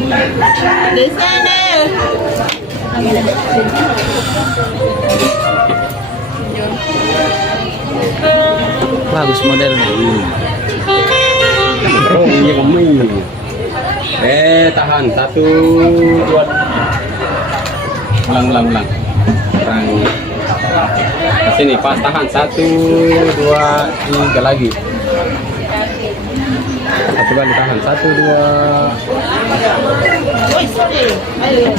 Di sana. Bagus modelnya. Oh, iya kami. Tahan. 1, 2. Ulang. Kurang. Sini, pas tahan. 1, 2, 3 lagi. Satu kali tahan. 1, 2. Oi, sorry. Ayo.